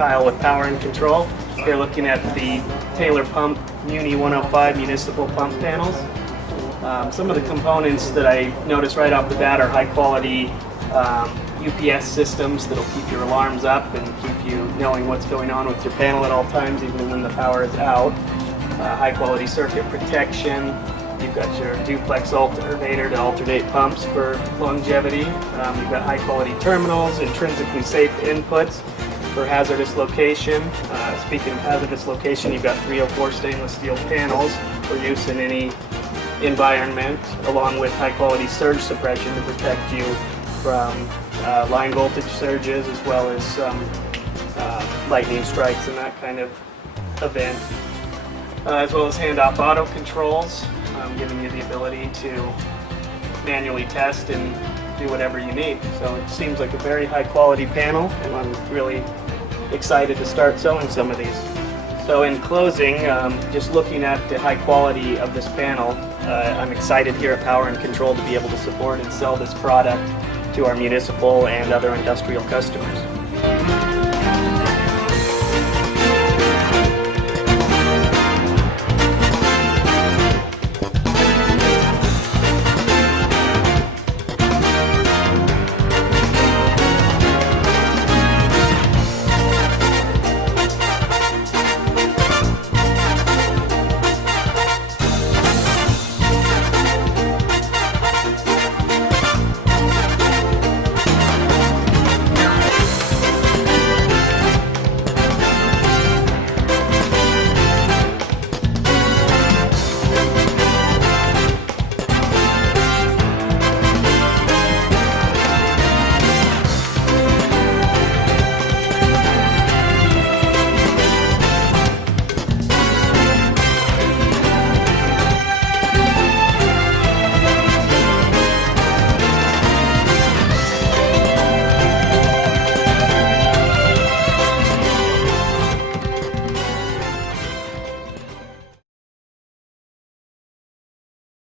Kyle with Power and Control. Here looking at the Taylor Pump MUNI 105 municipal pump panels. Some of the components that I noticed right off the bat are high quality UPS systems that'll keep your alarms up and keep you knowing what's going on with your panel at all times, even when the power is out. High quality circuit protection. You've got your duplex alternator to alternate pumps for longevity. You've got high quality terminals, intrinsically safe inputs for hazardous location. Speaking of hazardous location, you've got 304 stainless steel panels for use in any environment, along with high quality surge suppression to protect you from line voltage surges, as well as lightning strikes and that kind of event. As well as handoff auto controls, giving you the ability to manually test and do whatever you need. So it seems like a very high quality panel, and I'm really excited to start selling some of these. So in closing, just looking at the high quality of this panel, I'm excited here at Power and Control to be able to support and sell this product to our municipal and other industrial customers.